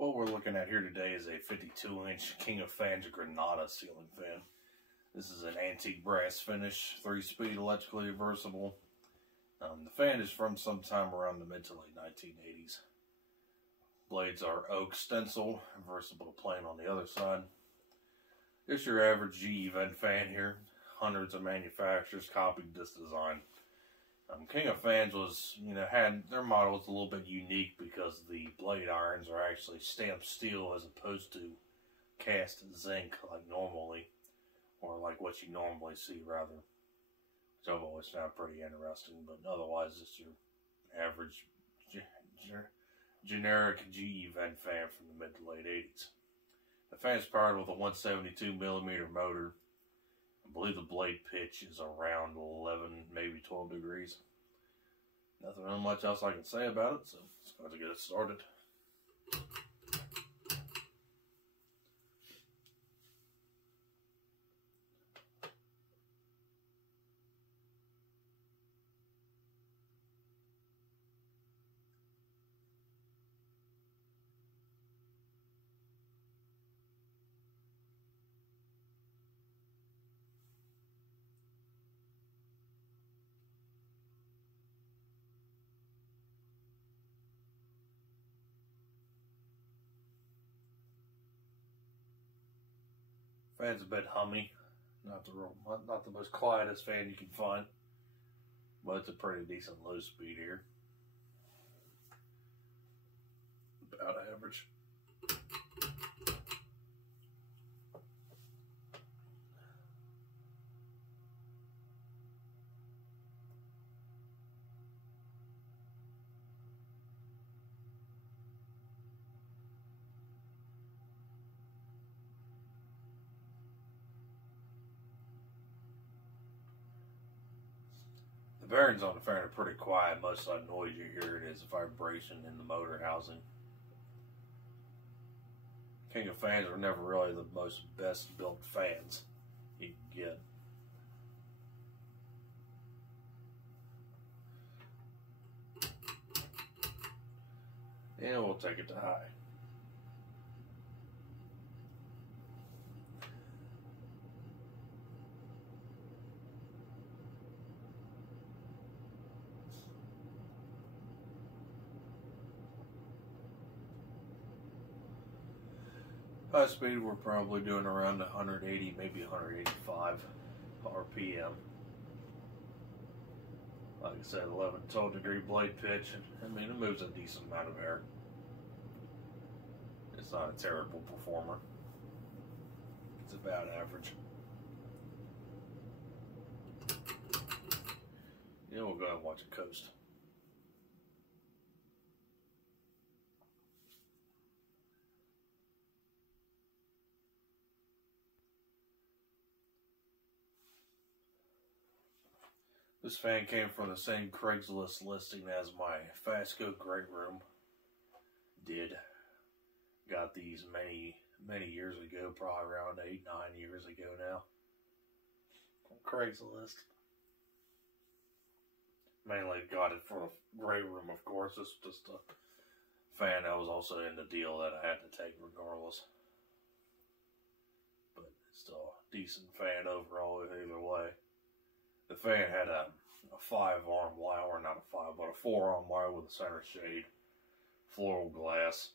What we're looking at here today is a 52-inch King of Fans Grenada ceiling fan. This is an antique brass finish, 3-speed electrically reversible. The fan is from sometime around the mid to late 1980s. Blades are oak stencil, reversible to plain on the other side. It's your average GE vent fan here. Hundreds of manufacturers copied this design. King of Fans was, had their model was a little bit unique because the blade irons are actually stamped steel as opposed to cast zinc like normally, or like what you normally see rather, which I've always found pretty interesting. But otherwise, it's your average generic GE vent fan from the mid to late 80s. The fan is powered with a 172mm motor. I believe the blade pitch is around 11, maybe 12 degrees. Nothing really much else I can say about it, so let's go ahead and get it started. Fan's a bit hummy, not the most quietest fan you can find, but it's a pretty decent low speed here, about average. The bearings on the fan are pretty quiet. Most of the noise you hear it is a vibration in the motor housing. King of Fans are never really the most best built fans you can get. And we'll take it to high. High speed, we're probably doing around 180, maybe 185 RPM. Like I said, 11 to 12 degree blade pitch. I mean, it moves a decent amount of air. It's not a terrible performer. It's about average. Yeah, we'll go ahead and watch it coast. This fan came from the same Craigslist listing as my Fastco Great Room did. Got these many years ago, probably around 8-9 years ago now. From Craigslist. Mainly got it for the Great Room, of course. It's just a fan that was also in the deal that I had to take regardless. But it's still a decent fan overall either way. The fan had a 5-arm wire, or not a 5, but a 4-arm wire with a center shade, floral glass.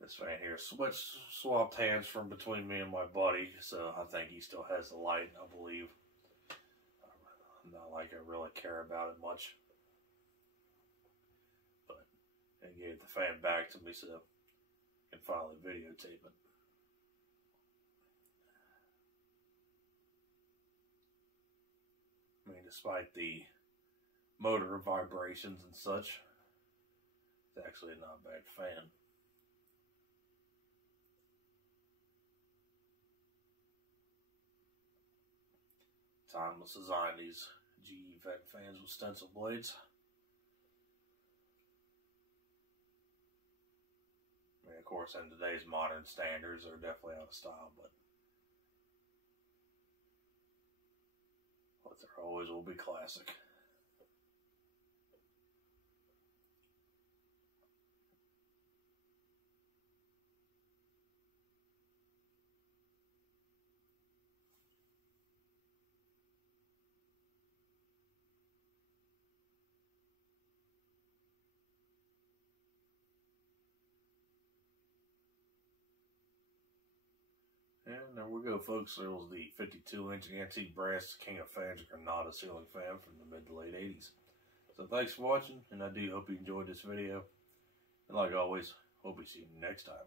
This fan here swapped hands from between me and my buddy, so I think he still has the light, I believe. Not like I really care about it much. But he gave the fan back to me so I can finally videotape it. I mean, despite the motor vibrations and such, it's actually not a bad fan. Timeless design, these GE vent fans with stencil blades. I mean, of course, in today's modern standards, they're definitely out of style, but there always will be classic. there we go, folks. There was the 52-inch antique brass King of Fans Grenada ceiling fan from the mid to late 80s. So thanks for watching, and I do hope you enjoyed this video. And like always, hope we see you next time.